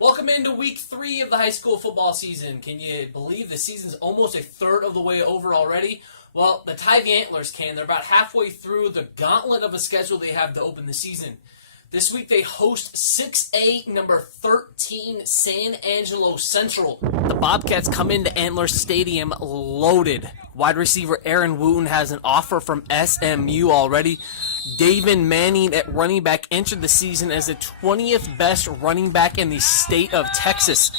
Welcome into week 3 of the high school football season. Can you believe the season's almost a third of the way over already? Well, the Tybee Antlers can. They're about halfway through the gauntlet of a schedule they have to open the season. This week they host 6A number 13 San Angelo Central. The Bobcats come into Antler Stadium loaded. Wide receiver Aaron Wooten has an offer from SMU already. David Manning at running back entered the season as the 20th best running back in the state of Texas.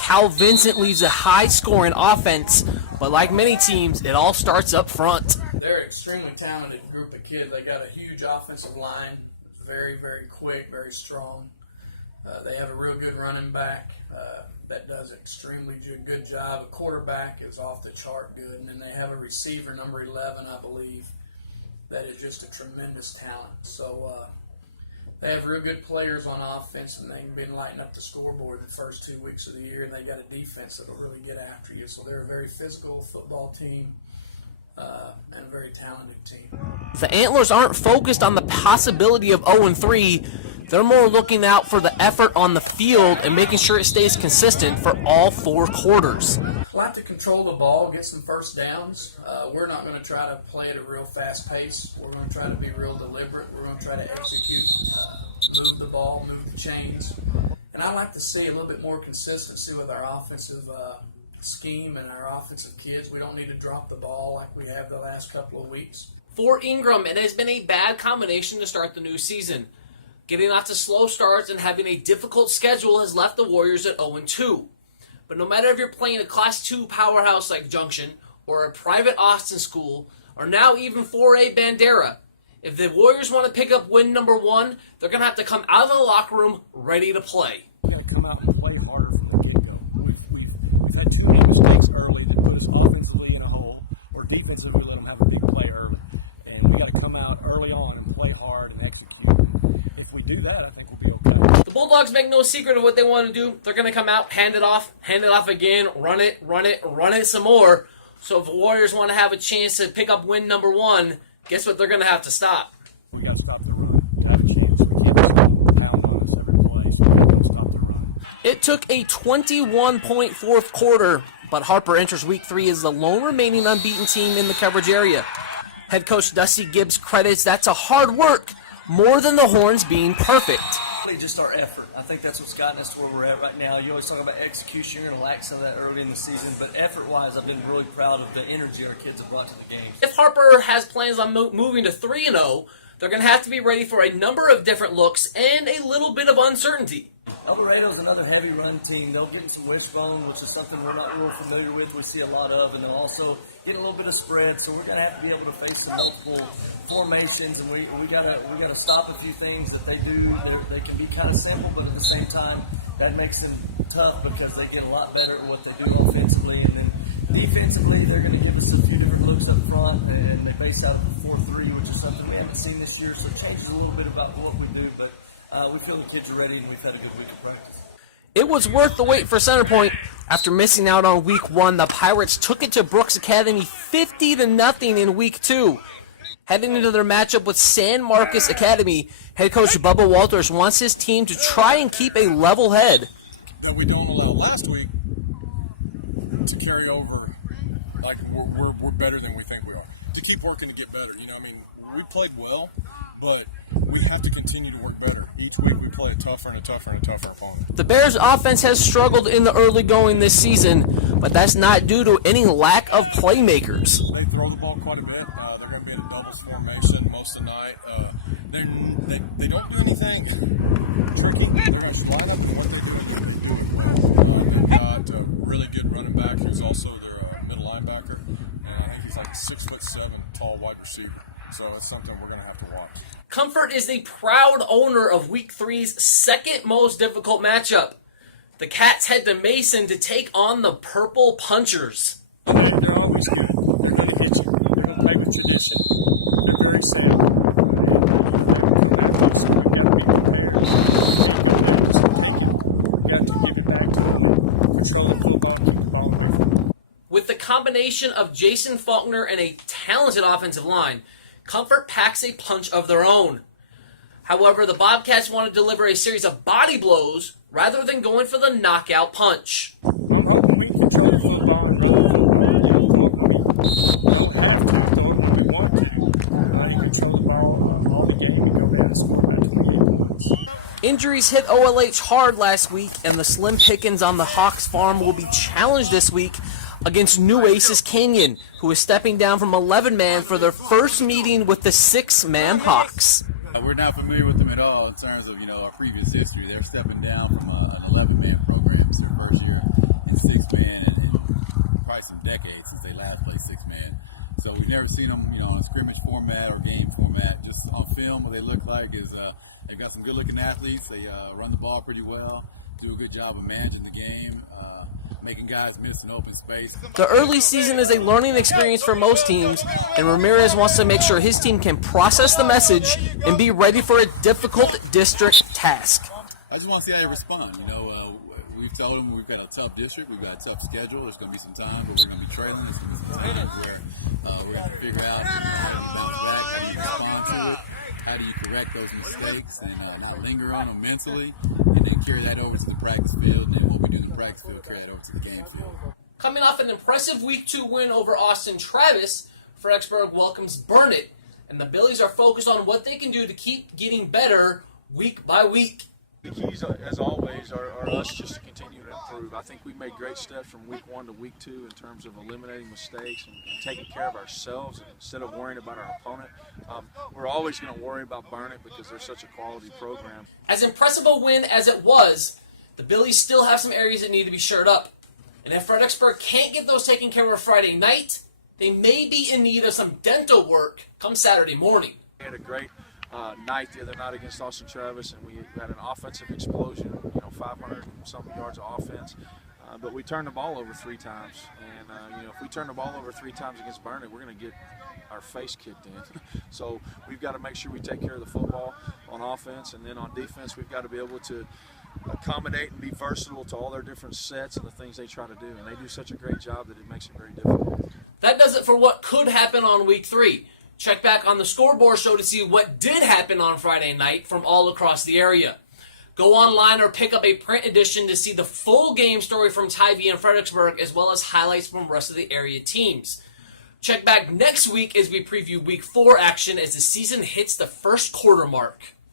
Cal Vincent leads a high-scoring offense, but like many teams, it all starts up front. They're an extremely talented group of kids. They got a huge offensive line, very, very quick, very strong. They have a real good running back that does an extremely good job. A quarterback is off the chart good, and then they have a receiver, number 11, I believe, that is just a tremendous talent. So they have real good players on offense, and they've been lighting up the scoreboard the first 2 weeks of the year, and they got a defense that will really get after you. So they're a very physical football team and a very talented team. The Antlers aren't focused on the possibility of 0-3. They're more looking out for the effort on the field and making sure it stays consistent for all 4 quarters. We'll have to control the ball, get some first downs. We're not going to try to play at a real fast pace. We're going to try to be real deliberate. We're going to try to execute, move the ball, move the chains. And I'd like to see a little bit more consistency with our offensive scheme and our offensive kids. We don't need to drop the ball like we have the last couple of weeks. For Ingram, it has been a bad combination to start the new season. Getting off to slow starts and having a difficult schedule has left the Warriors at 0-2. But no matter if you're playing a Class 2 powerhouse like Junction, or a private Austin school, or now even 4A Bandera, if the Warriors want to pick up win number 1, they're going to have to come out of the locker room ready to play. We're going to come out and play harder from the get-go. We've had too many mistakes early that put us offensively in a hole, or defensively let them have a big play early. And we got to come out early on and play hard and execute. If we do that, I think we'll be okay. The Bulldogs make no secret of what they want to do. They're going to come out, hand it off again, run it some more. So if the Warriors want to have a chance to pick up win number 1, guess what they're going to have to stop? We got to stop the run. We have a chance. We keep down on every play, so we got to stop the run. It took a 21-point fourth quarter, but Harper enters week 3 as the lone remaining unbeaten team in the coverage area. Head coach Dusty Gibbs credits that to hard work more than the Horns being perfect. Just our effort. I think that's what's gotten us to where we're at right now. You always talk about execution. You're going to lack some of that early in the season, but effort-wise, I've been really proud of the energy our kids have brought to the game. If Harper has plans on moving to 3-0, they're going to have to be ready for a number of different looks and a little bit of uncertainty. El Dorado's another heavy run team. They'll get some wishbone, which is something we're not real familiar with. We see a lot of, and they'll also get a little bit of spread. So we're going to have to be able to face some multiple formations, and we got to stop a few things that they do. They can be kind of simple, but at the same time, that makes them tough because they get a lot better at what they do offensively, and then defensively, they're going to give us a few different looks up front, and they base out of the 4-3, which is something we haven't seen this year. So it changes a little bit about what we do, but we feel the kids are ready, and we've had a good week of practice. It was worth the wait for Centerpoint. After missing out on week 1, the Pirates took it to Brooks Academy 50-0 in week 2. Heading into their matchup with San Marcos Academy, head coach Bubba Walters wants his team to try and keep a level head. That we don't allow last week to carry over like we're better than we think we are. To keep working to get better. You know, I mean, we played well, but we have to continue to work better. Each week we play a tougher and a tougher and a tougher opponent. The Bears' offense has struggled in the early going this season, but that's not due to any lack of playmakers. They throw the ball quite a bit. They're going to be in a doubles formation most of the night. They don't do anything tricky. They're going to line up and what they're doing. They've got a really good running back who's also their middle linebacker. And I think he's like a 6'7" tall wide receiver. So it's something we're going to have to watch. Comfort is the proud owner of Week 3's second most difficult matchup. The Cats head to Mason to take on the Purple Punchers. They're always good. They're going to hit you. They're going to play with tradition. They're very sound. So we've got to be prepared. We've got to give it back to them. Control the football, keep the ball moving. With the combination of Jason Faulkner and a talented offensive line, Comfort packs a punch of their own. However, the Bobcats want to deliver a series of body blows rather than going for the knockout punch. I'm hoping we can control the football and run the football. We don't have to, but we want to. We can control the ball all the game and go down and score about 28 points. Injuries hit OLH hard last week, and the Slim Pickens on the Hawks farm will be challenged this week against New Aces Canyon, who is stepping down from 11-man for their first meeting with the 6-man Hawks. We're not familiar with them at all in terms of, our previous history. They're stepping down from an 11-man program. It's their first year in 6-man and probably some decades since they last played 6-man. So we've never seen them, on a scrimmage format or game format. Just on film, what they look like is they've got some good-looking athletes. They run the ball pretty well, do a good job of managing the game, making guys miss an open space. The early season is a learning experience for most teams, and Ramirez wants to make sure his team can process the message and be ready for a difficult district task. I just want to see how they respond. We've told them we've got a tough district, we've got a tough schedule. There's going to be some times where we're going to be trailing. There's going to be some times where we're going to figure out how to bounce back, how do you respond to it, how do you correct those mistakes and not linger on them mentally, and then carry that over to the practice field, and then what we do in the practice field, carry that over to the game field. Coming off an impressive Week 2 win over Austin Travis, Fredericksburg welcomes Burnet, and the Billies are focused on what they can do to keep getting better week by week. The keys, as always, are us just to continue to improve. I think we made great steps from Week 1 to Week 2 in terms of eliminating mistakes and taking care of ourselves instead of worrying about our opponent. We're always going to worry about Burnet because they're such a quality program. As impressive a win as it was, the Billies still have some areas that need to be shored up. And if Fredericksburg can't get those taken care of Friday night, they may be in need of some dental work come Saturday morning. We had a great night the other night against Austin Travis, and we had an offensive explosion, 500 and something yards of offense. But we turned the ball over 3 times. And, if we turn the ball over 3 times against Burnet, we're going to get our face kicked in. So we've got to make sure we take care of the football on offense. And then on defense, we've got to be able to accommodate and be versatile to all their different sets and the things they try to do. And they do such a great job that it makes it very difficult. That does it for what could happen on Week 3. Check back on the scoreboard show to see what did happen on Friday night from all across the area. Go online or pick up a print edition to see the full game story from Tybee and Fredericksburg, as well as highlights from the rest of the area teams. Check back next week as we preview Week 4 action as the season hits the first quarter mark.